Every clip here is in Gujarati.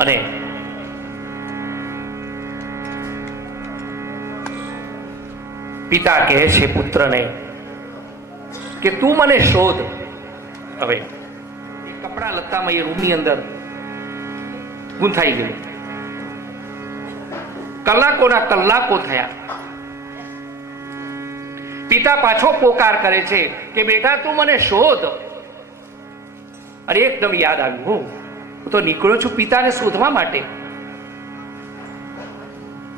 અને પિતા કહે છે પુત્રને કે તું મને શોધ. હવે કપડા લત્તામાં એ રૂમની અંદર ગૂંથાઈ ગયું. કલાકોના કલાકો થયા. પિતા પાછો પોકાર કરે છે કે બેટા તું મને શોધ. અને એકદમ યાદ આવ્યું, હું તો નીકળ્યો છું પિતાને શોધવા માટે.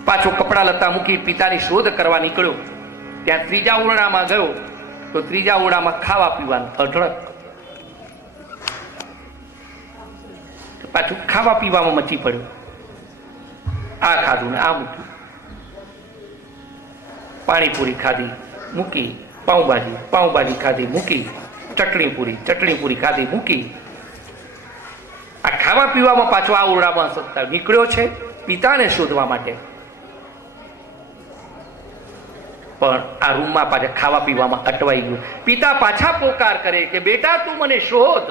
પાછો કપડા લત્તા મૂકી પિતાની શોધ કરવા નીકળ્યો. ત્યાં ત્રીજા ઓરડામાં ગયો તો ત્રીજા ઓરડામાં ખાવા પીવાનું અઢળક. પાછું ખાવા પીવામાં મચી પડ્યું. આ ખાધું ને આ મૂક્યું. પાણીપુરી ખાધી મૂકી, પાઉંભાજી ખાધી મૂકી, ચટણી પૂરી ખાધી મૂકી. આ ખાવા પીવામાં પાછો આ ઓરડામાં સત્તા નીકળ્યો છે પિતાને શોધવા માટે. પણ આ રૂમમાં પાછા ખાવા પીવામાં અટવાઈ ગયું. પિતા પાછા પોકાર કરે કે બેટા તું મને શોધ,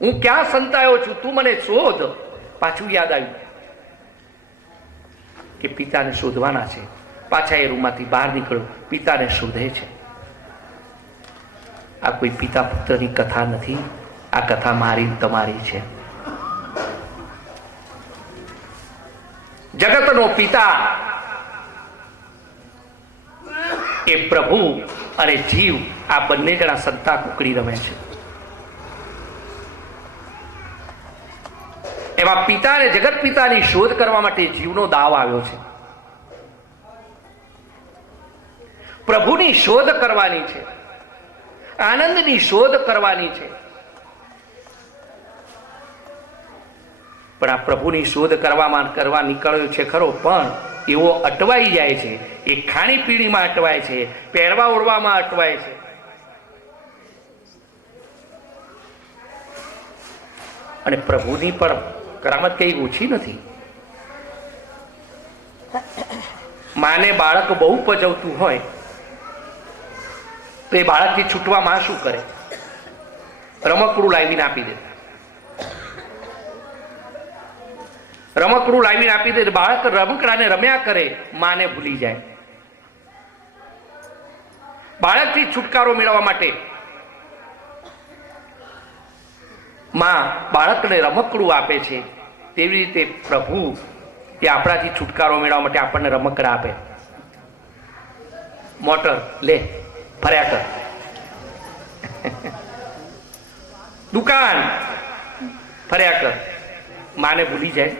હું ક્યાં સંતાયો છું, તું મને શોધ. પાછું યાદ આવ્યું કે પિતાને શોધવાના છે. પાછા એ રૂમમાંથી બહાર નીકળ્યો, પિતાને શોધે છે. આ કોઈ પિતા પુત્રની કથા નથી, આ કથા મારી તમારી છે. જગતનો પિતા એ પ્રભુ અને જીવ આ બંને જણા સંતા કુકડી રમે છે. એમાં પિતાને જગત પિતાની શોધ કરવા માટે જીવનો દાવ આવ્યો છે. પ્રભુની શોધ કરવાની છે, આનંદની શોધ કરવાની છે. પણ આ પ્રભુની શોધ કરવા નીકળ્યો છે ખરો, પણ એવો અટવાઈ જાય છે. એ ખાણીપીણીમાં અટવાય છે, પહેરવા ઓઢવામાં અટવાય છે. અને પ્રભુની પણ કરામત કઈ ઓછી નથી. માને બાળક બહુ પજવતું હોય તો એ બાળકથી છૂટવા માં શું કરે? રમકડું લાવીને આપી દે. રમકડું લાવીને આપી દે. બાળક રમકડાને રમ્યા કરે, માને ભૂલી જાય. બાળકથી છુટકારો મેળવવા માટે માં બાળકને રમકડું આપે છે. તેવી રીતે પ્રભુ એ આપણાથી છુટકારો મેળવવા માટે આપણને રમકડા આપે. મોટર લે, ફર્યા કર. દુકાન ફર્યા કર. માને ભૂલી જાય,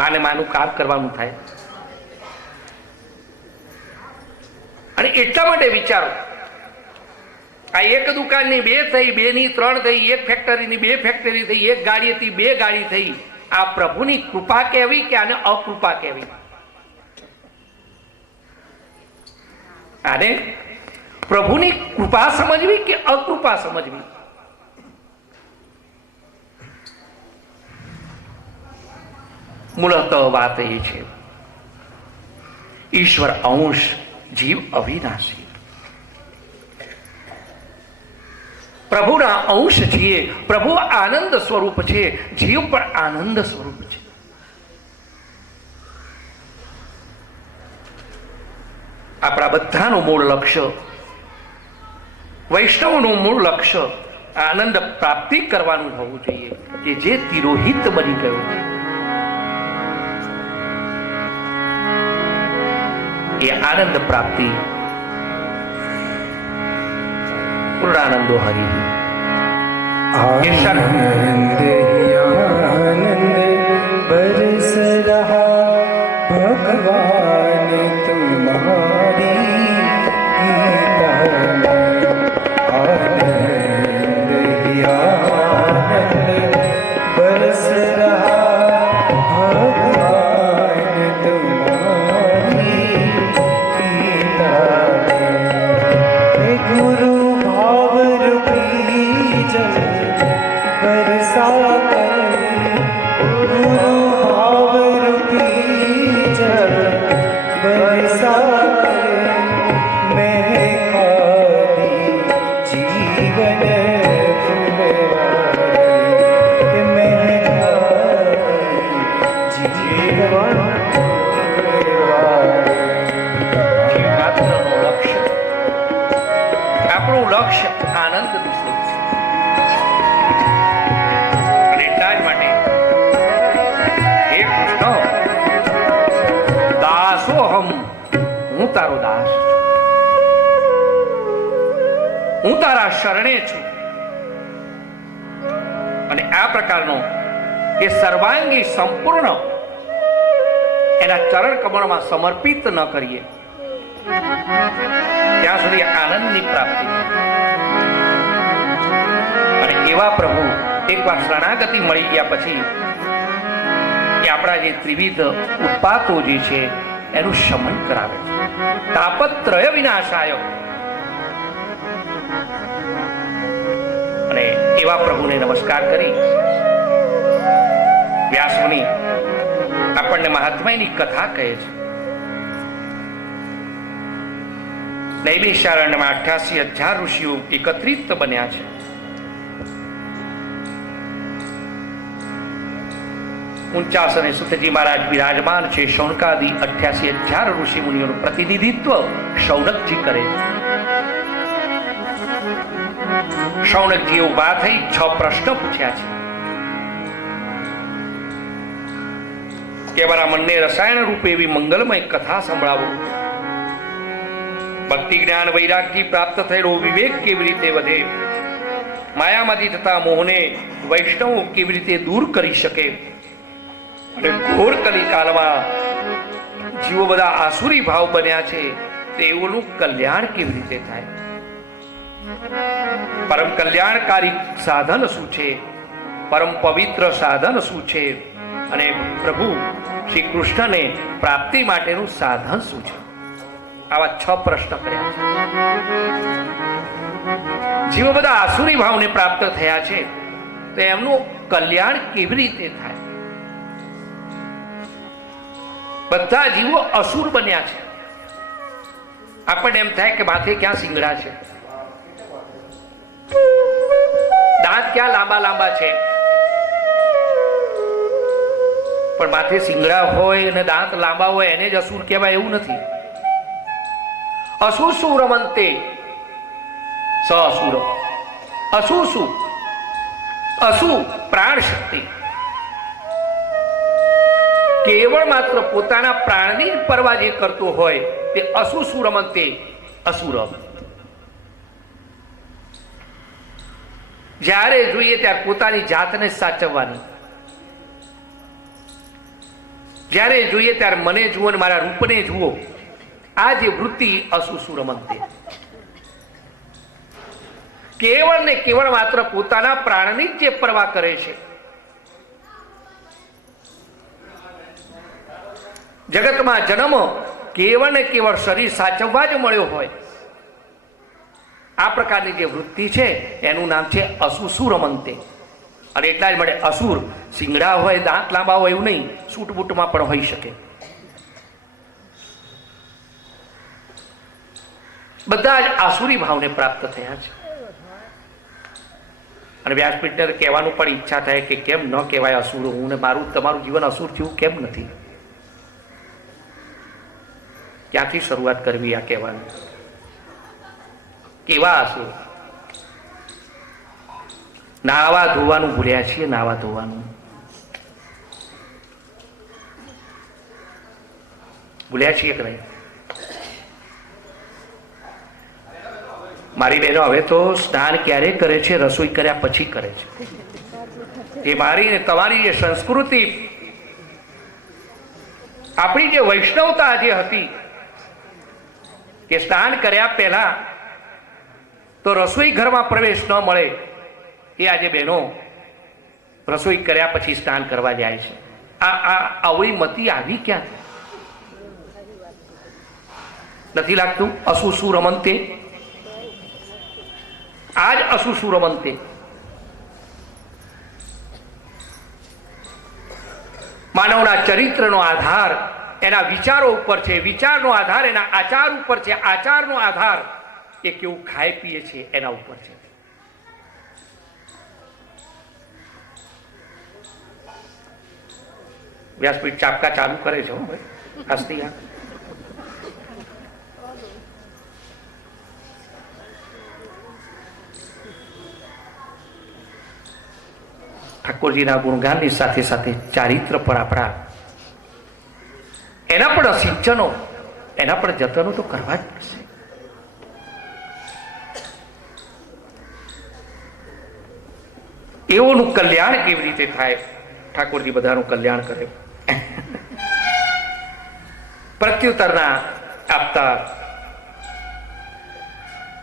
માને માનું કામ કરવાનું થાય. અને એટલા માટે વિચારો, આ એક દુકાનની બે થઈ, બે ની ત્રણ થઈ, એક ફેક્ટરીની બે ફેક્ટરી થઈ, એક ગાડી હતી બે ગાડી થઈ. આ પ્રભુની કૃપા કહેવી કે આને અકૃપા કહેવી? આને પ્રભુની કૃપા સમજવી કે અકૃપા સમજવી? મૂળતઃ વાત એ છે, ઈશ્વર અંશ, જીવ અવિનાશી. પ્રભુના અંશ છીએ. પ્રભુ આનંદ સ્વરૂપ છે, જીવ પણ આનંદ સ્વરૂપ છે. આપણા બધાનું મૂળ લક્ષ્ય, વૈષ્ણવનું મૂળ લક્ષ્ય આનંદ પ્રાપ્તિ કરવાનું હોવું જોઈએ, કે જે તિરોહિત બની ગયો. એ આનંદ પ્રાપ્તિ પૂર્ણાનંદો હરિ. आनंद बरस रहा भगवान तुम्हारी गीता में. आनंद ही आनंद बरस रहा भगवान तुम्हारी गीता में. गुरु भाव रूपी जल बरसा તારો દાસ, હું તારા શરણે છું. અને આ પ્રકારનો એ સર્વાંગી સંપૂર્ણ એના ચરણ કમળમાં સમર્પિત ન કરીએ ત્યાં સુધી આનંદની પ્રાપ્તિ. અને એવા પ્રભુ એકવાર શરણાગતિ મળી ગયા પછી એ આપણા જે ત્રિવિધ ઉત્પાતો જે છે એનું શમન કરાવે છે. તાપત્રય વિનાશાય. અને એવા પ્રભુને નમસ્કાર કરી વ્યાસમુનિ આપણને મહાત્માની કથા કહે છે. નૈમિષારણ્યમાં 88,000 ઋષિઓ એકત્રિત બન્યા છે. ઊંચાસને સુતજી મહારાજ વિરાજમાન છે. શૌનકાદી 88,000 ઋષિ મુનિઓનું પ્રતિનિધિત્વ શૌનકજી કરે છે. શૌનકજી ઉભા થઈ 6 પ્રશ્ન પૂછ્યા છે કે મારા મનને રસાયણ રૂપે એવી મંગલમય કથા સંભળાવો. ભક્તિ જ્ઞાન વૈરાગ્ય પ્રાપ્ત થયેલો વિવેક કેવી રીતે વધે, માયામાંથી થતા મોહને વૈષ્ણવો કેવી રીતે દૂર કરી શકે, અને ઘોર કલિકાલમાં જીવો બધા આસુરી ભાવ બન્યા છે તેઓનું કલ્યાણ કેવી રીતે થાય, પરમ કલ્યાણકારી સાધન શું છે, પરમ પવિત્ર સાધન શું છે, અને પ્રભુ શ્રી કૃષ્ણને પ્રાપ્તિ માટેનું સાધન શું છે. આવા 6 પ્રશ્ન કર્યા છે. જીવો બધા આસુરી ભાવને પ્રાપ્ત થયા છે તો એમનું કલ્યાણ કેવી રીતે થાય. બધા જીવો અસુર બન્યા છે. આપણને એમ થાય કે માથે ક્યાં સિંગડા છે, દાંત ક્યાં લાંબા લાંબા છે, પણ માથે સિંગડા હોય અને દાંત લાંબા હોય એને જ અસુર કહેવાય એવું નથી. અસુર શું રમંતે સ અસુર. અસુર શું? અસુ પ્રાણ શક્તિ. કેવળ માત્ર પોતાના પ્રાણની પરવા જે કરતો હોય તે અસુ શું રમંતે અસુર. જ્યારે જોઈએ ત્યારે પોતાની જાતને સાચવવાની, જ્યારે જોઈએ ત્યારે મને જુઓ ને મારા રૂપને જુઓ, આ જે વૃત્તિ અસુસુરમંતે. કેવળ ને કેવળ માત્ર પોતાના પ્રાણની જ જે પરવા કરે છે. જગતમાં જન્મ કેવળ ને કેવળ શરીર સાચવવા જ મળ્યો હોય, આ પ્રકારની જે વૃત્તિ છે એનું નામ છે અસુસુરમંતે. અને એટલા જ માટે અસુર સિંગડા હોય, દાંત લાંબા હોય એવું નહીં, સૂટ બૂટમાં પણ હોઈ શકે. બધા જ આસુરી ભાવને પ્રાપ્ત થયા છે. અને વ્યાસપીઠને કહેવાનું પણ ઈચ્છા થાય કે કેમ ન કહેવાય અસુર. હું ને મારું તમારું જીવન અસુર થયું કેમ નથી? ક્યાંથી શરૂઆત કરવી આ કહેવાની? કેવા અસુર? નાવા ધોવાનું ભૂલ્યા છીએ. નાવા ધોવાનું ભૂલ્યા છીએ કે નહીં? મારી બહેનો હવે તો સ્નાન ક્યારે કરે છે? રસોઈ કર્યા પછી કરે છે. એ મારી ને તમારી જે સંસ્કૃતિ, આપણી જે વૈષ્ણવતા જે હતી કે સ્નાન કર્યા પહેલા તો રસોઈ ઘરમાં પ્રવેશ ન મળે, એ આજે બહેનો રસોઈ કર્યા પછી સ્નાન કરવા જાય છે. આવી મતી આવી ક્યાં? નથી લાગતું અસુસુ રમંતે? આજ અસુસુ રમંતે. માનવના ચરિત્રનો આધાર એના વિચારો ઉપર છે, વિચારનો આધાર એના આચાર ઉપર છે, આચારનો આધાર એ કેવું ખાય પીએ છે એના ઉપર છે. વ્યાસપીઠ ચાપકા ચાલુ કરે છે હસ્તી. ઠાકોરજીના ગુણગાનની સાથે સાથે ચારિત્ર પર આપણા એના પણ સિંચનો, એના પર જતનો તો કરવા જ પડશે. એઓનું કલ્યાણ કેવી રીતે થાય? ઠાકોરજી બધાનું કલ્યાણ કરે. પ્રત્યુત્તરના આપતા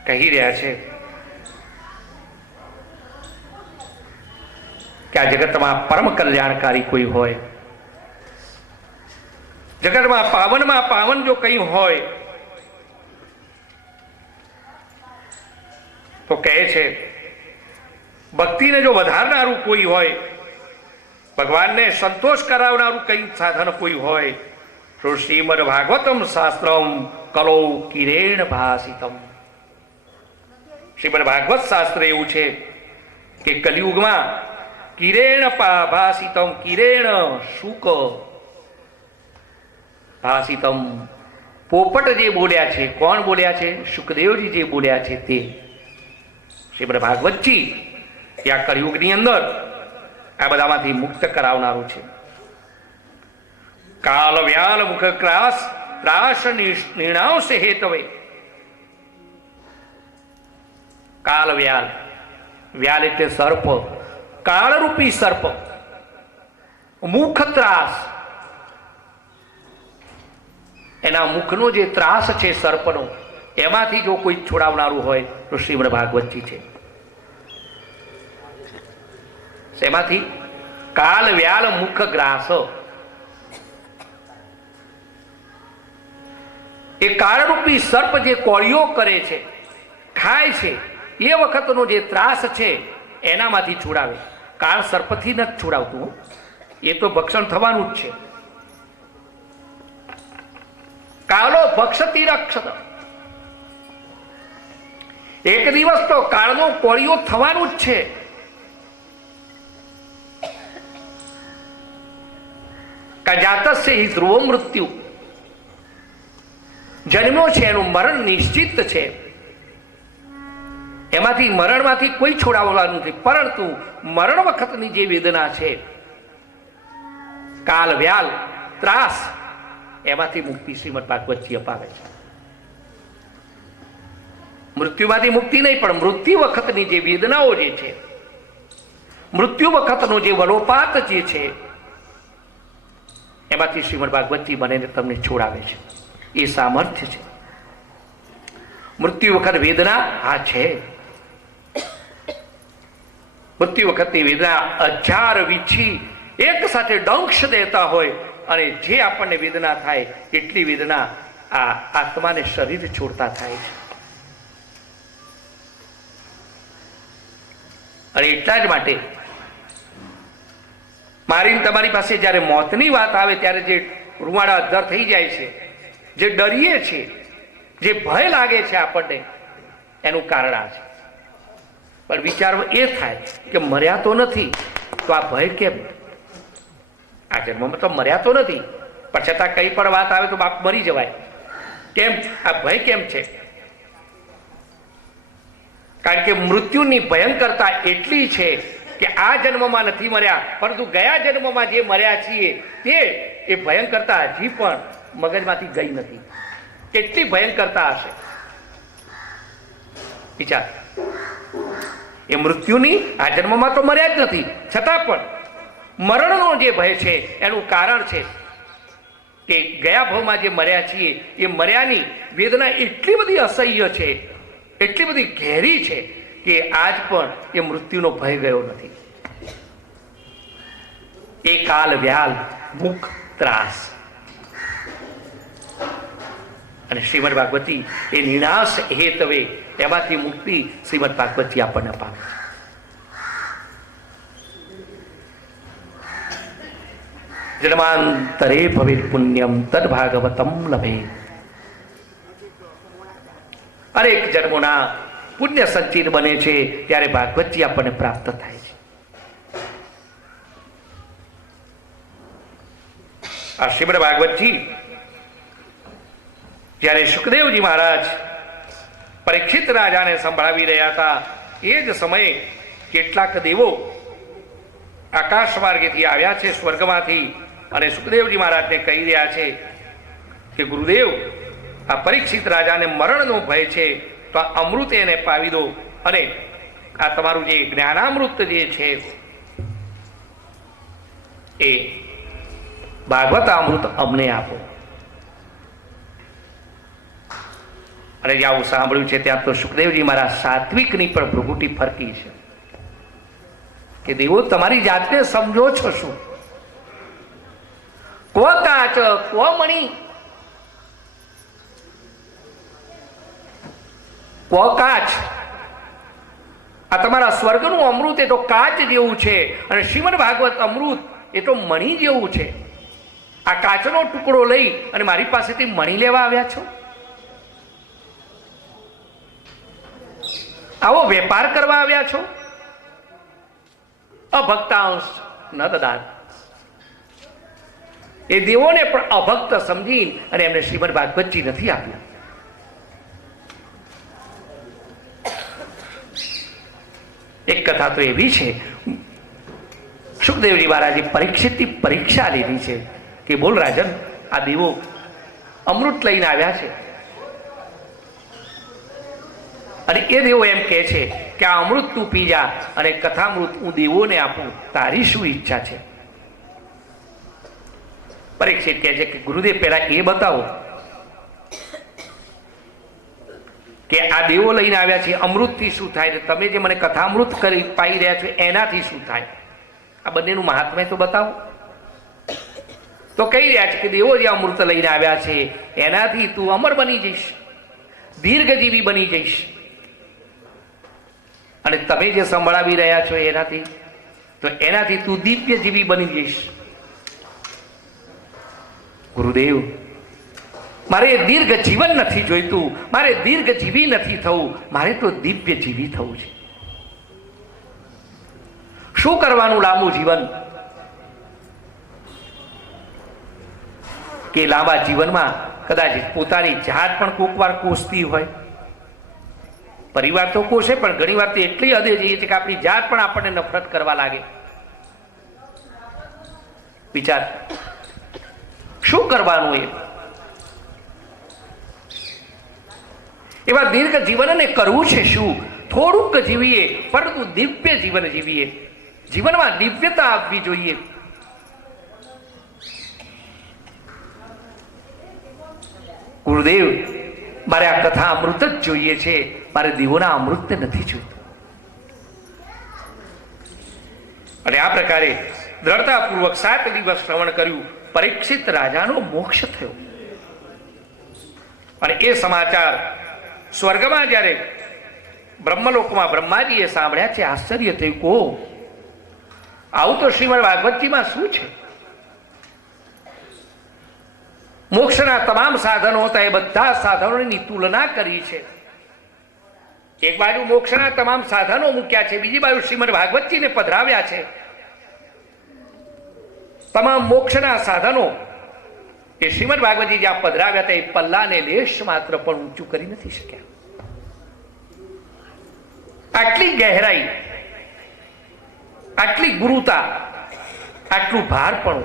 કહી રહ્યા છે કે આ જગતમાં પરમ કલ્યાણકારી કોઈ હોય, જગતમાં પાવનમાં પાવન જો કઈ હોય તો કહે છે ભક્તિને જો વધારનારું કોઈ હોય, ભગવાનને સંતોષ કરાવનારું કઈ સાધન કોઈ હોય તો શ્રીમદ ભાગવતમ શાસ્ત્રમ કલો કિરેણ ભાસિતમ. શ્રીમદ ભાગવત શાસ્ત્ર એવું છે કે કલિયુગમાં કિરેણ ભાસિતમ, કિરેણ શુક ભાસિતમ, પોપટ જે બોલ્યા છે, કોણ બોલ્યા છે? સુખદેવજી જે બોલ્યા છે તે શ્રીમદ ભાગવતજી આ કળિયુગની અંદર આ બધામાંથી મુક્ત કરાવનારું છે. કાલ વ્યાલ મુખ ક્રાસ ત્રાસ નિર્ણાવશે હેતવે. કાલ વ્યાલ, વ્યાલ એટલે સર્પ, કાળરૂપી સર્પ, મુખ ત્રાસ, એના મુખનો જે ત્રાસ છે સર્પનો, એમાંથી જો કોઈ છોડાવનારું હોય તો શ્રીમદ ભાગવતજી છે. એમાંથી કાલ વ્યાલ મુખ ગ્રાસ, એ કાળરૂપી સર્પ જે કોળીઓ કરે છે, ખાય છે, એ વખતનો જે ત્રાસ છે એનામાંથી છોડાવે. કાળ સર્પથી નથી છોડાવતું, એ તો ભક્ષણ થવાનું જ છે. કાળો ભક્ષતી રક્ષત, એક દિવસ તો કાળનો કોળીઓ થવાનું જ છે. જાતસ્ય હિ ધ્રુવ મૃત્યુ, જન્મ્યો છે એનું મરણ નિશ્ચિત છે, એમાંથી મરણમાંથી કોઈ છોડાવવાનું નથી. પરંતુ મરણ વખતની જે વેદના છે, કાલ વ્યાલ ત્રાસ, એમાંથી મુક્તિ શ્રીમદ ભાગવતજી અપાવે છે. મૃત્યુમાંથી મુક્તિ નહીં, પણ મૃત્યુ વખતની જે વેદનાઓ જે છે, મૃત્યુ વખતનો જે વલોપાત જે છે, એમાંથી શ્રીમદ ભાગવતજી બને તમને છોડાવે છે. એ સામર્થ્ય છે. મૃત્યુ વખત વેદના આ છે. મૃત્યુ વખતની વેદના 1000 વીછી એક સાથે ડંખ દેતા હોય, અને જે આપણને વેદના થાય એટલી વેદના આ આત્માને શરીર છોડતા થાય છે. અને એટલા જ માટે મારી તમારી પાસે જ્યારે મોતની વાત આવે ત્યારે જે રૂવાડા અદ્ધર થઈ જાય છે, જે ડરીએ છીએ, જે ભય લાગે છે આપણને, એનું કારણ આ છે. પણ વિચારો એ થાય કે મર્યા તો નથી તો આ ભય કેમ? આ જન્મમાં તો મર્યા તો નથી, પણ છતાં કઈ પણ વાત આવે તો બાપ મરી જવાય. કેમ? આ ભય કેમ છે? કારણ કે મૃત્યુની ભયંકરતા એટલી છે કે આ જન્મમાં નથી મર્યા, પરંતુ ગયા જન્મમાં જે મર્યા છીએ તે એ ભયંકરતા હજી પણ મગજમાંથી ગઈ નથી. કેટલી ભયંકરતા હશે વિચાર. એ મૃત્યુની આ જન્મમાં તો મર્યા જ નથી, છતાં પણ મરણનો જે ભય છે એનું કારણ છે કે ગયા ભાવમાં જે મર્યા છીએ એ મર્યાની વેદના એટલી બધી અસહ્ય છે, એટલી બધી ઘેરી છે કે આજ પણ એ મૃત્યુનો ભય ગયો નથી. એ કાલ વ્યાલ મુખ ત્રાસ. અને શ્રીમદ ભાગવતી એ નિર્ણાસ હેતવે, એમાંથી મુક્તિ શ્રીમદ ભાગવતી આપણને પામે. જન્માંતરે ભવેત પુણ્યમ તદ ભાગવતમ લભે. અનેક જન્મોના પુણ્ય સંચિત બને છે ત્યારે ભાગવતજી આપણને પ્રાપ્ત થાય છે. આ શ્રીમદ ભાગવતજી જ્યારે સુખદેવજી મહારાજ પરીક્ષિત રાજાને સંભળાવી રહ્યા હતા, એ જ સમયે કેટલાક દેવો આકાશ માર્ગેથી આવ્યા છે, સ્વર્ગમાંથી, અને સુખદેવજી મહારાજને કહી રહ્યા છે કે ગુરુદેવ, આ પરીક્ષિત રાજાને મરણનો ભય છે તો આ અમૃત એને પાવી દો અને આ તમારું જે જ્ઞાનામૃત જે છે એ ભાગવત અમૃત અમને આપો. અને જ્યાં હું સાંભળ્યું છે ત્યાં તો સુખદેવજી મારા સાત્વિકની પણ ભૃગુટી ફરકી છે કે દેવો તમારી જાતને સમજો છો શું? કો કાચ કો મણી, કો કાચ. આ તમારા સ્વર્ગનું અમૃત એ તો કાચ જેવું છે અને શ્રીમદ ભાગવત અમૃત એ તો મણી જેવું છે. આ કાચનો ટુકડો લઈ અને મારી પાસેથી મણી લેવા આવ્યા છો? આવો વેપાર કરવા આવ્યા છો? અભક્તાંશ ન દદાત. એ દેવોને પણ અભક્ત સમજી અને એમને શ્રીમદ ભાગવતજી નથી આપ્યું. એક કથા તો એવી છે, સુખદેવજી મહારાજે પરીક્ષિતની પરીક્ષા લીધી છે કે બોલ રાજન, આ દેવો અમૃત લઈને આવ્યા છે અને એ દેવો એમ કહે છે કે આ અમૃત તું પી જા અને કથામૃત હું દેવોને આપું, તારી શું ઈચ્છા છે? પરીક્ષિત કહે છે કે ગુરુદેવ પહેલા એ બતાવો કે આ દેવો લઈને આવ્યા છે અમૃતથી શું થાય ને તમે જે મને કથામૃત કરી પાઈ રહ્યા છો એનાથી શું થાય? આ બંનેનું મહાત્મ્ય તો બતાવો. તો કહી રહ્યા છે કે દેવો જે અમૃત લઈને આવ્યા છે એનાથી તું અમર બની જઈશ, દીર્ઘજીવી બની જઈશ. અને તમે જે સંભળાવી રહ્યા છો એનાથી તો એનાથી તું દિવ્યજીવી બની જઈશ. ગુરુદેવ, મારે દીર્ઘ જીવન નથી જોઈતું, મારે દીર્ઘ જીવી નથી થવું, મારે તો દિવ્ય જીવી થવું છે. શું કરવાનું લાંબુ જીવન? કે લાંબા જીવનમાં કદાચ પોતાની જાત પણ કોક વાર કોસતી હોય. પરિવાર તો કોશે પણ ઘણી વાર તો એટલી હદે જઈએ છે કે આપણી જાત પણ આપણને નફરત કરવા લાગે. વિચાર, શું કરવાનું? એવા દીર્ઘ જીવનને કરવું છે શું? થોડુંક જીવીએ પરંતુ દિવ્ય જીવન જીવીએ. જીવનમાં દિવ્યતા આપવી જોઈએ. ગુરુદેવ, મારે આ કથા અમૃત જ જોઈએ છે, મારે દેવોના અમૃત નથી જોઈતું. અને આ પ્રકારે દ્રઢતાપૂર્વક 7 દિવસ શ્રવણ કર્યું. પરીક્ષિત રાજાનો મોક્ષ થયો. અને એ સમાચાર સ્વર્ગમાં જ્યારે બ્રહ્મલોકમાં બ્રહ્માજીએ સાંભળ્યા છે, આશ્ચર્ય થયું. કો આવું તો શ્રીમદ ભાગવતજીમાં શું છે? મોક્ષના તમામ સાધનો હતા એ બધા સાધનોની તુલના કરી છે. એક બાજુ મોક્ષના તમામ સાધનો મૂક્યા છે, બીજી બાજુ શ્રીમદ ભાગવતજીને પધરાવ્યા છે. તમામ મોક્ષના સાધનો એ શ્રીમદ ભાગવતજી જ્યાં પધરાવ્યા હતા એ પલ્લાને લેશ માત્ર પણ ઊંચું કરી નથી શક્યા. આટલી ગહેરાઈ, આટલી ગુરુતા, આટલું ભાર પણ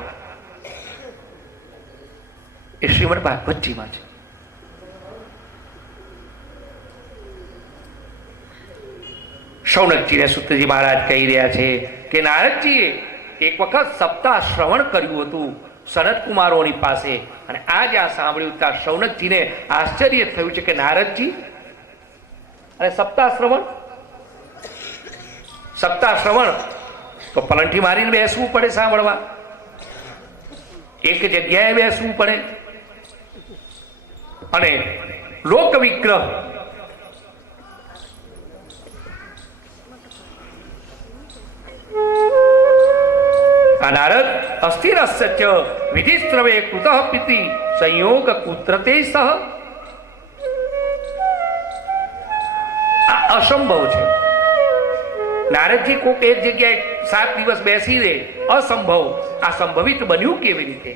એ શ્રીમદ ભાગવતજીમાં છે. શૌનકજીને સુતજી મહારાજ કહી રહ્યા છે કે નારદજીએ એક વખત સપ્તાહ શ્રવણ કર્યું હતું સનત કુમારોની પાસે અને આ જ્યાં સાંભળ્યું ત્યાં શૌનકજીને આશ્ચર્ય થયું છે કે નારદજી, અને સપ્તાહ શ્રવણ તો પલંઠી મારીને બેસવું પડે સાંભળવા, એક જગ્યાએ બેસવું પડે. અને લોક વિગ્રહ આ નારદ અસ્થિરસ્ય વિધિસ્ત્રવે કૃતઃ પિતિ સંયોગ કુત્રતે સહ. આ અસંભવ છે. નારદજી કોક એક જગ્યાએ 7 દિવસ બેસી રહે, અસંભવ. આ સંભવિત બન્યું કેવી રીતે?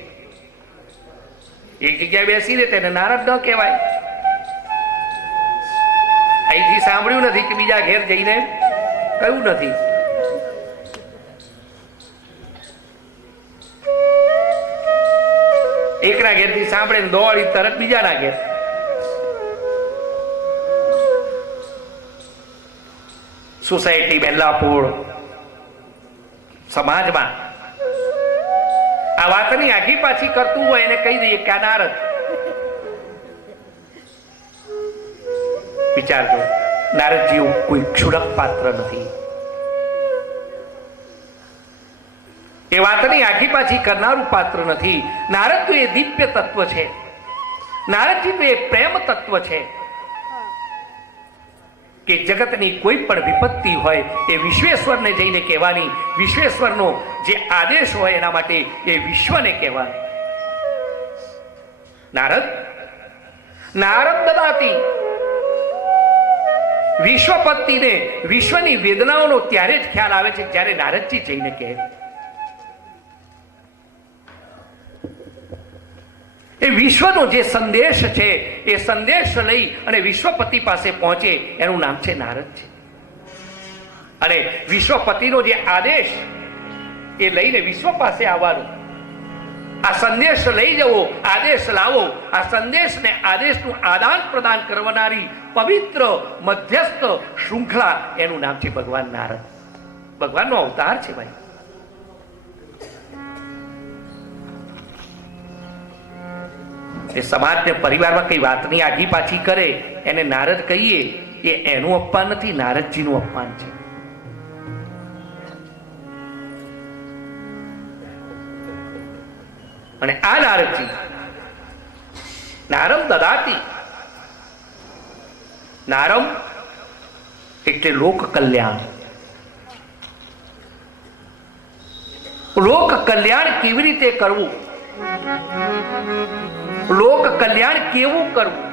એક જગ્યાએ બેસી રહે તેને નારદ ન કહેવાય. અહીંથી સાંભળ્યું નથી કે બીજા ઘેર જઈને કહ્યું નથી. એકના ઘેરથી સાંભળે દોડી તરત બીજાના ઘેર. સોસાયટી, બેલ્લાપુર, સમાજમાં આ વાતની આગી પાછી કરતું હોય એને કહી દઈએ કે આ નારદ. વિચારજો, નારદજી એવું કોઈ ક્ષુડક પાત્ર નથી. એ વાતની આગી પાછી કરનારું પાત્ર નથી. નારદ તો એ દિવ્ય તત્વ છે. નારદજી તો એ પ્રેમ તત્વ છે કે જગતની કોઈ પણ વિપત્તિ હોય એ વિશ્વેશ્વરને જઈને કહેવાની, વિશ્વેશ્વરનો જે આદેશ હોય એના માટે એ વિશ્વને કહેવાનું. નારદ દદાતી, વિશ્વપતિને વિશ્વની વેદનાઓનો ત્યારે જ ખ્યાલ આવે છે જ્યારે નારદજી જઈને કહે. એ વિશ્વનો જે સંદેશ છે એ સંદેશ લઈ અને વિશ્વપતિ પાસે પહોંચે એનું નામ છે નારદ છે. અને વિશ્વપતિનો જે આદેશ એ લઈને વિશ્વ પાસે આવવાનું, આ સંદેશ લઈ જવો, આદેશ લાવો, આ સંદેશને આદેશનું આદાન પ્રદાન કરનારી પવિત્ર મધ્યસ્થ શૃંખલા, એનું નામ છે ભગવાન નારદ. ભગવાનનો અવતાર છે ભાઈ. એ સમાજને, પરિવારમાં કઈ વાતની આગી પાછી કરે એને નારદ કહીએ એ એનું અપમાન નથી, નારદજીનું અપમાન છે. અને આ નારદજી, નારમ દદાતી, નારમ એટલે લોક કલ્યાણ. લોક કલ્યાણ કેવી રીતે કરવું, લોક કલ્યાણ કેવું કરવું,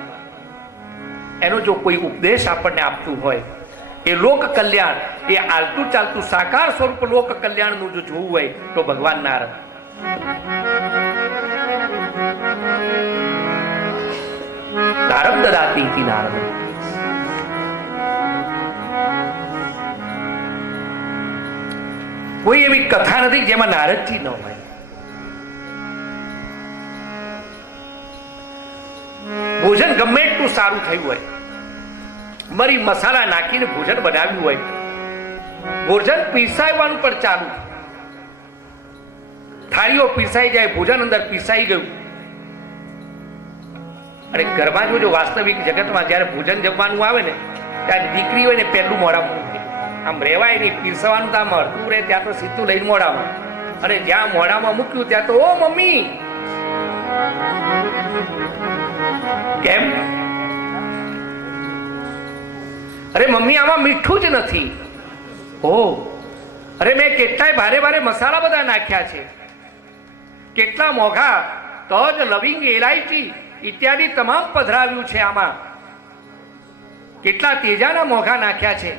એનો જો કોઈ ઉપદેશ આપણને આપતું હોય, એ લોક કલ્યાણ, એ હાલતું ચાલતું સાકાર સ્વરૂપ લોક કલ્યાણનું જો જોવું હોય તો ભગવાન નારદ. નારદ દદાતી ઇતિ નારદ. કોઈ એવી કથા નથી જેમાં નારદજી ન હોય. ભોજન ગમે એટલું સારું થયું હોય, મરી મસાલા નાખીને ભોજન બનાવ્યું હોય, ભોજન પીસાવાનું પણ ચાલુ, થાળીઓ પીસાઈ જાય, ભોજન અંદર પીસાઈ ગયું. અને ઘરમાં જો વાસ્તવિક જગતમાં જયારે ભોજન જમવાનું આવે ને ત્યારે દીકરી હોય ને પહેલું મોઢામાં મૂકે. આમ રહેવાય નહીં, પીરસવાનું તો આમ હરતું રહે, ત્યાં તો સીધું લઈને મોઢામાં. અને જ્યાં મોઢામાં મૂક્યું ત્યાં તો ઓ મમ્મી, કેમ? અરે મમ્મી આમાં મીઠું જ નથી. ઓ અરે મેં કેટલાય ભારે ભારે મસાલા બધા નાખ્યા છે, કેટલા મોઘા તજ, લવિંગ, એલાયચી ઇત્યાદિ તમામ પધરાવ્યું છે આમાં, કેટલા તેજાના મોઘા નાખ્યા છે,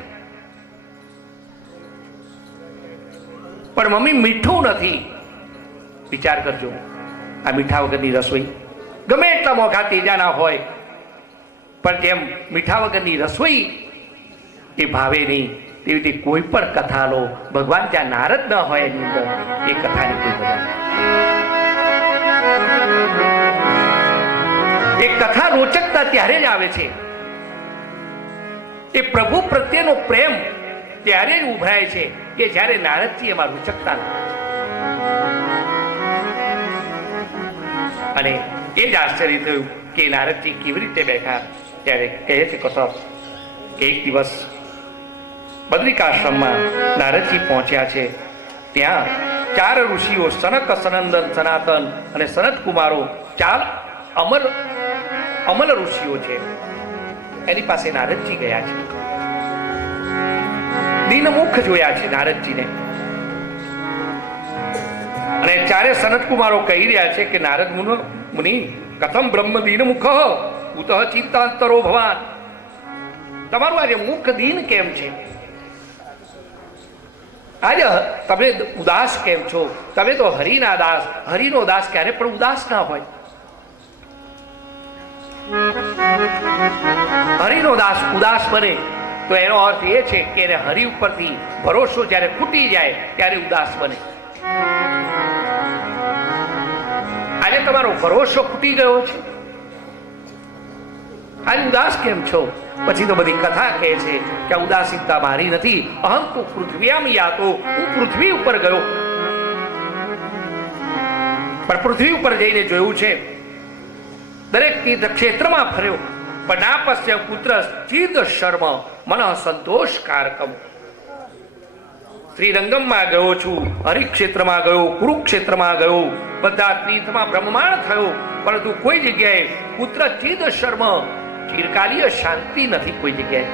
પણ મમ્મી મીઠું નથી. વિચાર કરજો, આ મીઠા વગરની રસોઈ ગમે એટલા મોઘા તેજાના હોય પણ જેમ મીઠા વગરની રસોઈ એ ભાવે નહીં, તેવી રીતે કોઈ પણ કથા લો, ભગવાન જ્યાં નારદ ન હોય એની અંદર એ કથાની કોઈ મજા નહીં. એ કથા રોચકતા ત્યારે જ આવે છે, એ પ્રભુ પ્રત્યેનો પ્રેમ ત્યારે જ ઉભરાય છે કે જ્યારે નારદજી એમાં રોચકતા લાગે. અને એ જ આશ્ચર્ય થયું કે નારદજી કેવી રીતે બેઠા. ત્યારે કહે છે કથા કે એક દિવસ બદ્રિકાશ્રમમાં નારદજી પહોંચ્યા છે. ત્યાં 4 ઋષિઓ, સનક, સનંદન, સનાતન અને સનત કુમારો, 4 અમલ ઋષિઓ છે, એની પાસે નારદજી ગયા છે. દીનમુખ જોયા છે નારદજીને. અને 4 સનત કુમારો કહી રહ્યા છે કે નારદ મુનિ, કથમ બ્રહ્મ દીનમુખ ઉતઃ ચિંતાંતરો ભવાન. તમારું આજે મુખ દીન કેમ છે? આજે તમે ઉદાસ કેમ છો? તમે તો હરિના દાસ, હરિનો દાસ ક્યારે પણ ઉદાસ ના હોય. હરિનો દાસ ઉદાસ બને તો એનો અર્થ એ છે કે એને હરિ ઉપરથી ભરોસો જ્યારે ફૂટી જાય ત્યારે ઉદાસ બને. આજે તમારો ભરોસો ફૂટી ગયો છે, આજ ઉદાસ કેમ છો? પછી તો બધી કથા કહે છે કે ઉદાસીનતા મારી નથી, અહમ તો પૃથ્વીયામ યાતો, હું પૃથ્વી ઉપર ગયો. પણ પૃથ્વી ઉપર જઈને જોયું છે, દરેક તીર્થ ક્ષેત્રમાં ફર્યો, પણ ના પશ્ય પુત્ર ચિદ શર્મ મન સંતોષકારકમ. શ્રીરંગમમાં ગયો છું, હરિક્ષેત્રમાં ગયો, કુરુક્ષેત્રમાં ગયો, બધા તીર્થમાં બ્રહ્માંડ થયો, પરંતુ કોઈ જગ્યાએ પુત્ર ચિદ શર્મ ચિરકાલીય શાંતિ નથી. કોઈ જગ્યાએ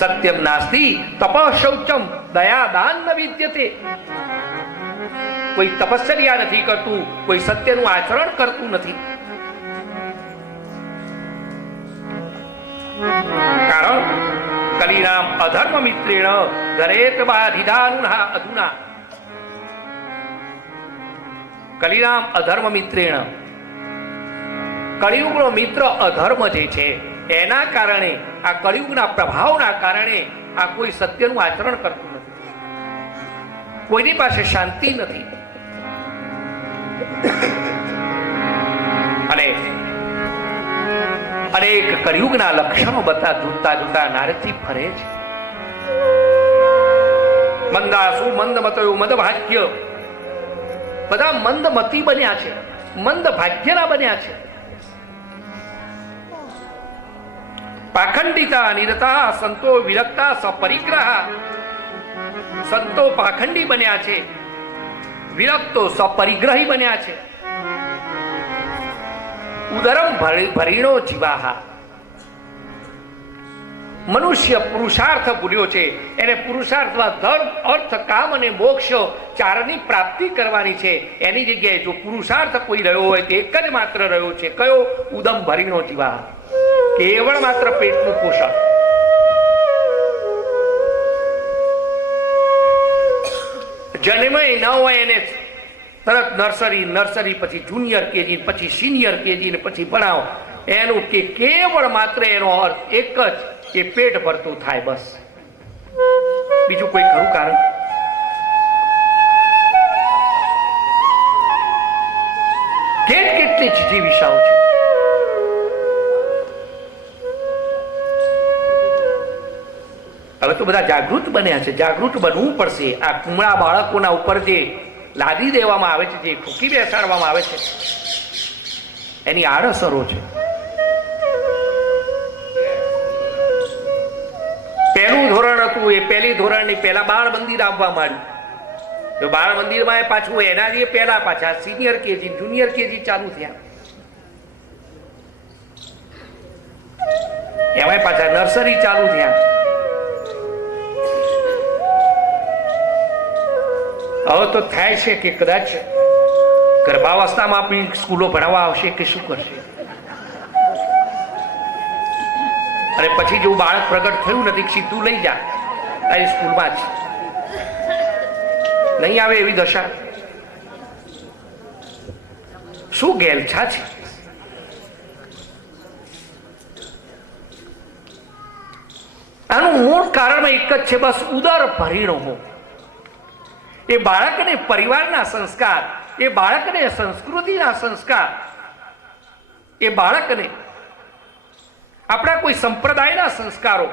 સત્યમ નાસ્તિ તપ શૌચમ દયા દાન ન વિદ્યતે. કોઈ તપશ્ચર્યા નથી કરતું, કોઈ સત્યનું આચરણ કરતું નથી. કારણ કલિનામ અધર્મ મિત્રેણ ધરેત બાધિદાનુના અધુના. કલિનામ અધર્મ મિત્રેણ, કળિયુગનો મિત્ર અધર્મ જે છે એના કારણે, આ કળિયુગના પ્રભાવના કારણે આ કોઈ સત્યનું આચરણ કરતું નથી, કોઈની પાસે શાંતિ નથી. અને અનેક કળિયુગના લક્ષણો જોતા જોતા નારદજી ફરે છે. મંદાસુ મંદમતયો મદભાગ્ય, બધા મંદમતી બન્યા છે, મંદ ભાગ્યના બન્યા છે. પાખંડિતા નિરતા સંતો વિરક્તા સપરિગ્રહ, સંતો પાખંડી બન્યા છે, વિરક્તો સપરિગ્રહી બન્યા છે. ઉદરમ ભરીણો જીવાહા, મનુષ્ય પુરુષાર્થ ભૂલ્યો છે. એને પુરુષાર્થમાં ધર્મ અર્થ કામ અને મોક્ષ ચારની પ્રાપ્તિ કરવાની છે. એની જગ્યાએ જો પુરુષાર્થ કોઈ રહ્યો હોય તો એક જ માત્ર રહ્યો છે, કયો? ઉદમ ભરીણો જીવાહા, કેવળ માત્ર પેટનું પોષણ. જન્મે ન હોય એને તરત નર્સરી પછી જુનિયર કેજી, પછી સિનિયર કેજી ને પછી ભણાવો. એનું કે કેવળ માત્ર એનો અર્થ એક જ, એ પેટ ભરતું થાય, બસ. બીજું કોઈ ખરું કારણ? કેટલી જીવિષાઓ છે. હવે તો બધા જાગૃત બન્યા છે, જાગૃત બનવું પડશે. આ કુમળા બાળકોના ઉપર જે લાદી દેવામાં આવે છે, જે ઠોકી બેસાડવામાં આવે છે, એની આડઅસરો છે. પહેલું ધોરણ હતું, એ પહેલી ધોરણની પહેલા બાળ મંદિર આવવા માંડ્યું. તો બાળ મંદિરમાં પાછું એના જે પહેલા પાછા સિનિયર કેજી, જુનિયર કેજી ચાલુ થયા. એમાં પાછા નર્સરી ચાલુ થયા. હવે તો થાય છે કે કદાચ ગર્ભાવસ્થામાં બી સ્કૂલો ભણાવવા આવશે કે શું કરશે. અને પછી જો બાળક પ્રગટ થયું નથી, સીધું લઈ જા આ સ્કૂલમાં જ, નહીં આવે એવી દશા. શું ગેલછા છે. આનું મૂળ કારણ એક જ છે, બસ ઉદર ભરીણો હો. એ બાળકને પરિવારના સંસ્કાર, એ બાળકને સંસ્કૃતિના સંસ્કાર, એ બાળકને આપણા કોઈ સંપ્રદાયના સંસ્કારો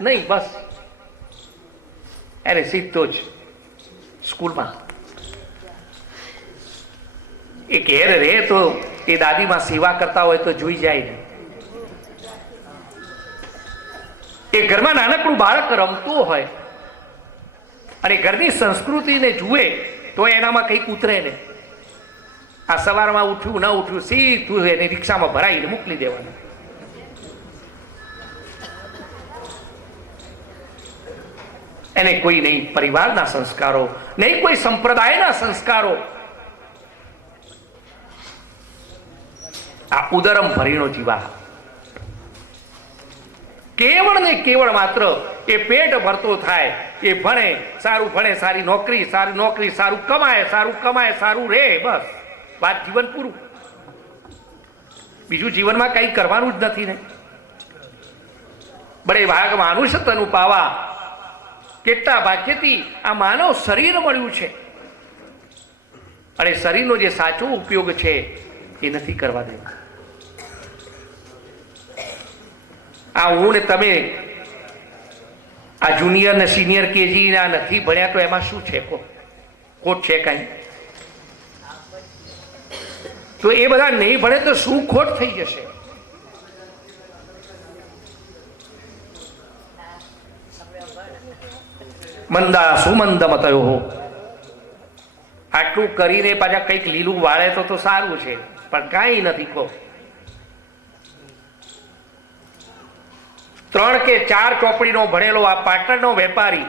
નહીં, બસ એને સીધો જ સ્કૂલમાં. એ ઘેર રહે તો એ દાદીમાં સેવા કરતા હોય તો જોઈ જાય ને. એ ઘરમાં નાનકડું બાળક રમતું હોય અને ઘરની સંસ્કૃતિને જુએ તો એનામાં કંઈક ઉતરે ને. આ સવારમાં ઉઠ્યું ન ઉઠ્યું સીધું એને રિક્ષામાં ભરાઈને મોકલી દેવાનું. એને કોઈ નહીં પરિવારના સંસ્કારો, નહીં કોઈ સંપ્રદાયના સંસ્કારો. આ ઉદરમ ભરીણો જીવા, કેવળ ને કેવળ માત્ર એ પેટ ભરતો થાય, એ ભણે, સારું ભણે, સારી નોકરી, સારું કમાય, સારું રહે, બસ વાત જીવન પૂરું. બીજું જીવનમાં કંઈ કરવાનું જ નથી ને. બડે ભાગ માનુષ તનુ પાવા, કેટલા ભાગ્યથી આ માનવ શરીર મળ્યું છે. અને શરીરનો જે સાચો ઉપયોગ છે એ નથી કરવા દેવું. આ હું ને તમે આ જુનિયર ને સિનિયર કેજી ના નથી ભણ્યા તો એમાં શું છે? ખોટ છે કાંઈ? તો એ બધા નહીં ભણે તો શું ખોટ થઈ જશે? મંદા સુમંદમ તયો. આટલું કરીને પાછા કંઈક લીલું વાળે તો સારું છે, પણ કાંઈ નથી. કહો 3 કે 4 ચોપડીનો ભણેલો આ પાટણનો વેપારી,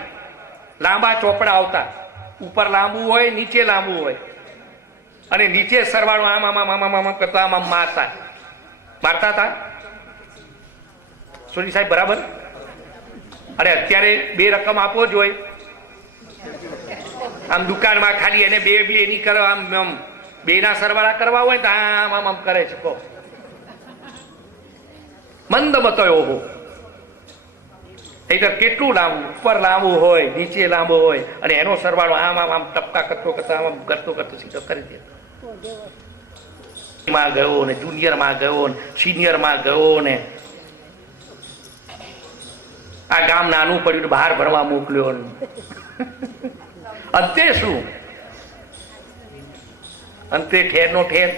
લાંબા ચોપડા આવતા, ઉપર લાંબુ હોય નીચે લાંબુ હોય, અને નીચે સરવાળો આમ આમ આમ આમ આમ કરતા આમ મારતા હતા. સોની સાહેબ બરાબર? અરે અત્યારે 2 રકમ આપવો જ હોય. આમ દુકાનમાં ખાલી એને બે ની કરવા, આમ 2 ના સરવાળા કરવા હોય તો આમ આમ આમ કરે છે. કહો મંદ બતાયો હો. એ તો કેટલું લાંબુ, ઉપર લાંબુ હોય નીચે લાંબુ હોય, અને એનો સરવાળો આમ આમ આમ ટપકા કરતો કરતા આમ કરતો સીધો કરી દે. માં ગયો ને જુનિયર માં ગયો ને સિનિયર માં ગયો ને આ ગામ નાનું પડ્યું બહાર ભણવા મોકલ્યો. અંતે શું? અંતે ઠેર નો ઠેર.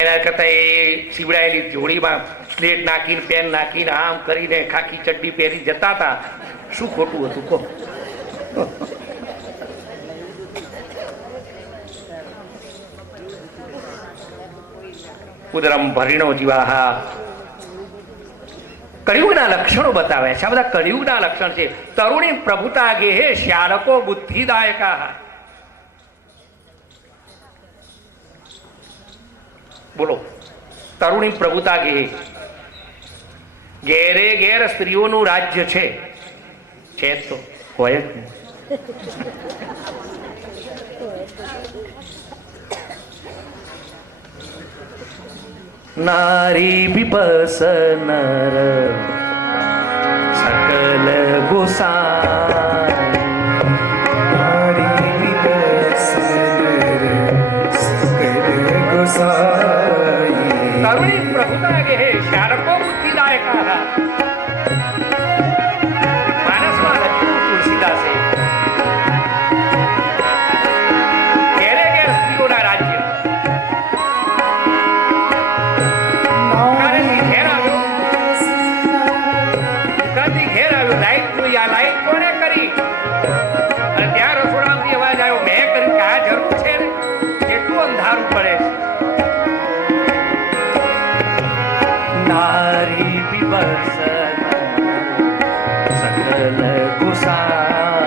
એના કરતા એ સીવડાયેલી જોડીમાં સ્લેટ નાખીને પેન નાખીને આમ કરીને ખાખી ચડ્ડી પહેરી જતા હતા. શું ખોટું હતું? કહો ઉદરમ ભરીણો જીવાહા. કળિયુગના લક્ષણો બતાવ્યા છે. આ બધા કળિયુગના લક્ષણ છે. તરુણી પ્રભુતા ગેહે શ્યાલકો બુદ્ધિદાયકા. બોલો, તરુણી પ્રભુતા ગેહે. ઘેરે ઘેર સ્ત્રીઓનું રાજ્ય છે તો હોય જ નહીં. નારી વિપસ નર સકલ ગોસાઈ. નારી વિપસ નર સકલ ગોસાઈ. તરુણી પ્રભુતા ગેહે શારકો બુદ્ધિદાયકા. માનસમાં લખ્યું તુલસીદાસે, ઘેરે ઘેર સ્ત્રીઓના રાજ્ય. લાઈટ કોને કરી? અને ત્યાં રસોડામાંથી અવાજ આવ્યો, મેં કરી. કે આ જરૂર છે ને? કેટલું અંધારું પડે છે. નારી વિવસ સકલ ગુસા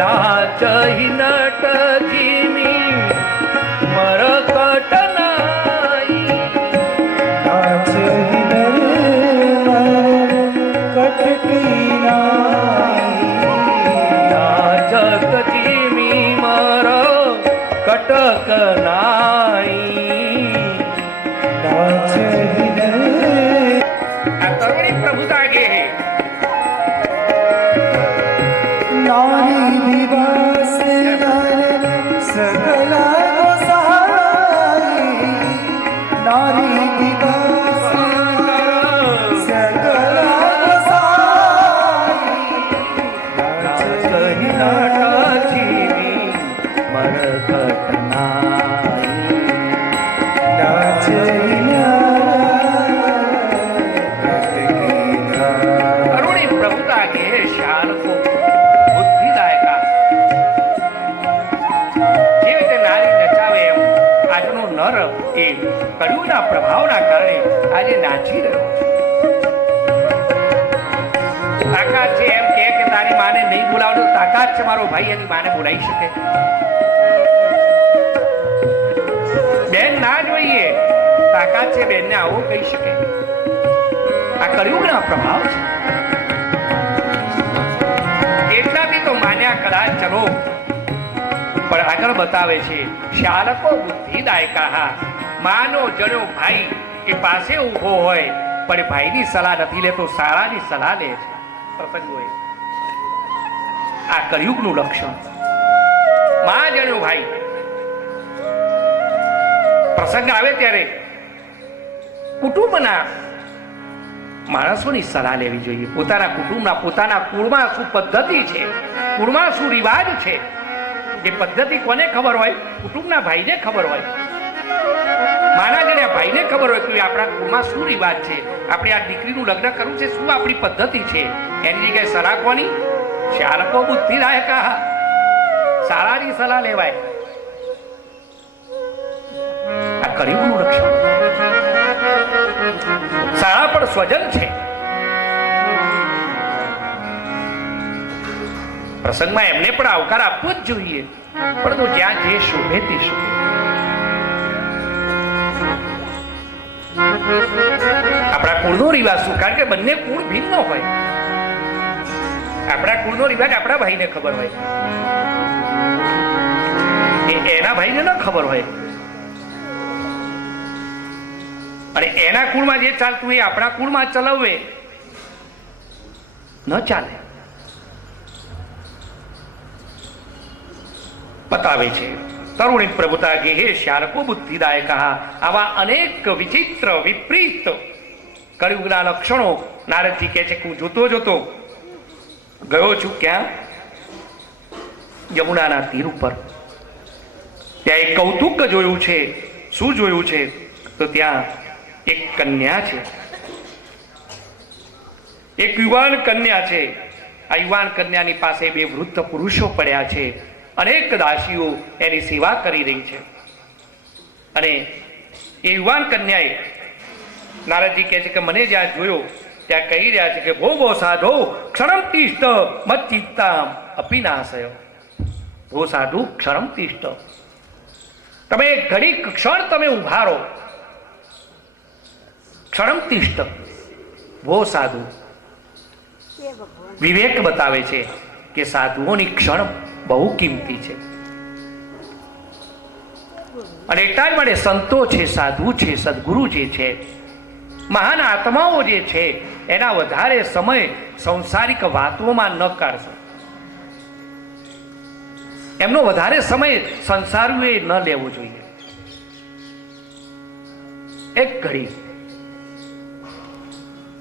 નાચહી નટ જીમી મરકટ નાઈ. નાચહી કટક નાઈ. આ તરુણી પ્રભુતા ગે નારી વિવાસ સકલા ગોસાઈ. નારી વિવાસ સકલા ગોસાઈ. નાચહી નટ જીવી મરકટ નાઈ. તરુણી પ્રભુતા ગે શાલકો બુદ્ધિદાયકા. જે રીતે નારી નચાવે એમ આજનો નર એ કળિયુગના પ્રભાવના કારણે આજે નાચી રહ્યો. તાકાત છે એમ કે તારી માને નહીં બોલાવતો, તાકાત છે મારો ભાઈ એની માને બોલાવી શકે. બેન ના જોઈએ, તાકાત છે બેનને આવું કહી શકે. આ કળિયુગના પ્રભાવ છે. એટલાથી તો માન્યા કદાચ ચલો, પણ આગળ બતાવે છે શાલકો બુદ્ધિદાયકા. માનો જણ્યો ભાઈ એ પાસે ઊભો હોય પણ ભાઈની સલાહ નથી લેતો, શાળાની સલાહ લે છે. પ્રસંગ હોય. આ કળિયુગનું લક્ષણ. મહાજણ્યો ભાઈ પ્રસંગ આવે ત્યારે કુટુંબના માણસોની સલાહ લેવી જોઈએ. પોતાના કુટુંબના, પોતાના કુળમાં શું પદ્ધતિ છે, કુળમાં શું રિવાજ છે, એ પદ્ધતિ કોને ખબર હોય? કુટુંબના ભાઈને ખબર હોય, માના ગણ્યા ભાઈને ખબર હોય કે આપણા કુળમાં શું રિવાજ છે, આપણે આ દીકરીનું લગ્ન કરવું છે, શું આપણી પદ્ધતિ છે. એની જગ્યાએ સલાહ કોની? શાલકો બુદ્ધિ લાયકા, શાળાની સલાહ લેવાય. આ કળિયુગનું રક્ષણ. શાળા પણ સ્વજન છે. પ્રસંગમાં એમને પણ આવકાર આપવો જ જોઈએ, પરંતુ જ્યાં જે શોભે તે શોભે. આપણા કુળનો રિવાજ શું? કારણ કે બંને કુળ ભિન્ન હોય. આપણા કુળનો રિવાજ આપણા ભાઈને ખબર હોય, એના ભાઈને ન ખબર હોય, અને એના કુળમાં જે ચાલતું એ આપણા કુળમાં ચલાવવે ન ચાલે. બતાવે છે તરુણી પ્રભુતા કે હે શાલકો બુદ્ધિદાયક, આવા અનેક વિચિત્ર વિપરીત કળિયુગના લક્ષણો નારદજી કહે છે કે હું જોતો જોતો ગયો છું. ક્યાં? યમુનાના તીર ઉપર. ત્યાં એક કૌતુક જોયું છે. શું જોયું છે? તો ત્યાં એક કન્યા છે, એક યુવાન કન્યા છે. આ યુવાન કન્યાની પાસે બે વૃદ્ધ પુરુષો પડ્યા છે. અનેક દાસીઓ એની સેવા કરી રહી છે. અને એ યુવાન કન્યાએ, નારદજી કહે છે કે મને જ્યાં જોયો ત્યાં કહી રહ્યા છે કે ભો સાધો ક્ષણમ તિષ્ઠ મચ્ચિત્તામ અપિનાશય. ભો સાધુ ક્ષણમ તિષ્ઠ, તમે ઘડીક ક્ષણ તમે ઉભા રહો. ક્ષણમ તિષ્ઠ, ભો સાધુ. વિવેક બતાવે છે કે સાધુઓની ક્ષણ બહુ કિંમતી છે. અને એટલા જ માટે સંતો છે, સાધુ છે, સદગુરુ જે છે, મહાન આત્માઓ જે છે, એના વધારે સમય સંસારિક વાતોમાં ન કાઢશો. એમનો વધારે સમય સંસારીઓએ ન લેવો જોઈએ. એક ઘડી.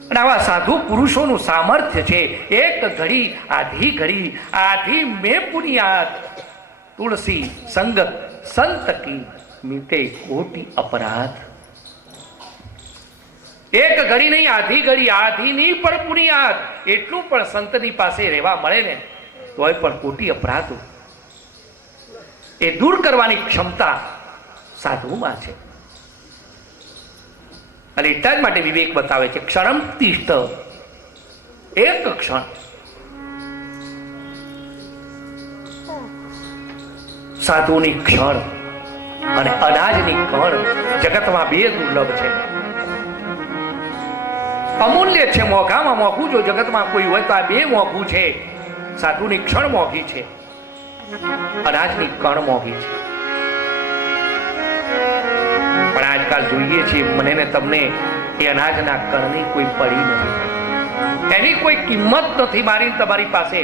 અને આવા સાધુ પુરુષોનું સામર્થ્ય છે. એક ઘડી આધી ઘડી આધી મેં પુનિયાત તુલસી સંગત સંત કી મીતે કોટી અપરાધ. એક ઘડી નહીં, આધી ઘડી, આધીની પણ પુનિયાત. એટલું પણ સંતની પાસે રહેવા મળે ને તોય પણ કોટી અપરાધો એ દૂર કરવાની ક્ષમતા સાધુમાં છે. અને એટલા જ માટે વિવેક બતાવે છે ક્ષણમ તિષ્ઠ, એક ક્ષણ. સાધુની ક્ષણ અને અનાજની કણ જગતમાં બે દુર્લભ છે, અમૂલ્ય છે. મોઘામાં મોઘું જો જગતમાં કોઈ હોય તો આ બે મોઘું છે. સાધુની ક્ષણ મોઘી છે, અનાજની કણ મોઘી છે. પણ આજકાલ જોઈએ છીએ મને ને તમને એ અનાજના કણની કોઈ પડી નથી, એની કોઈ કિંમત નથી મારી તમારી પાસે.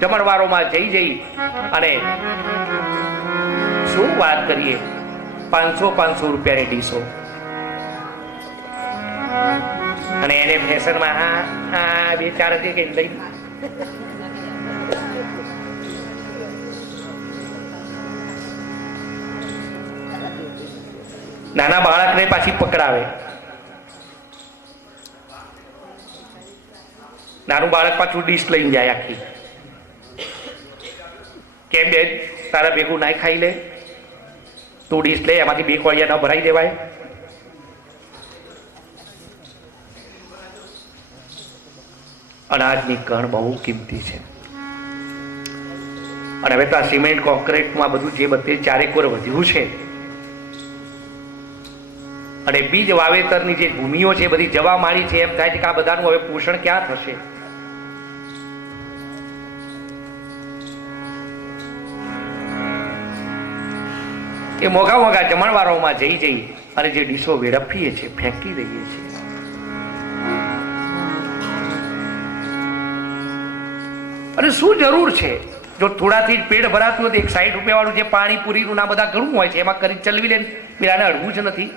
જમણવારોમાં જઈ અને શું વાત કરીએ, 500 રૂપિયાની ડીશો, અને એને ફેશનમાં હા 2-4 હતી કે લઈ. નાના બાળકને પાછી પકડાવે. નાનું બાળક પાછું ડીશ લઈને જાય આખી. કેમ બેન તારા ભેગું નાઈ ખાઈ લે, તું ડીશ લે, એમાંથી 2 કોળિયા ન ભરાઈ દેવાય. અનાજની કણ બહુ કિંમતી છે. અને હવે તો આ સિમેન્ટ કોન્ક્રીટમાં બધું જે બધે ચારેકોર વધ્યું છે, અને બીજ વાવેતરની જે ભૂમિઓ છે બધી જવા માંડી છે. એમ થાય છે કે આ બધાનું હવે પોષણ ક્યાં થશે? એ મોઘા જમણવારોમાં જઈ અને જે ડીશો વેડફીએ છીએ, ફેંકી દઈએ છીએ. અને શું જરૂર છે? જો થોડાથી જ પેટ ભરાતું હોય તો એક 60 રૂપિયા વાળું જે પાણીપુરીનું ના બધા ઘણું હોય છે એમાં કરી ચલવી લે, પેલાને અડવું જ નથી.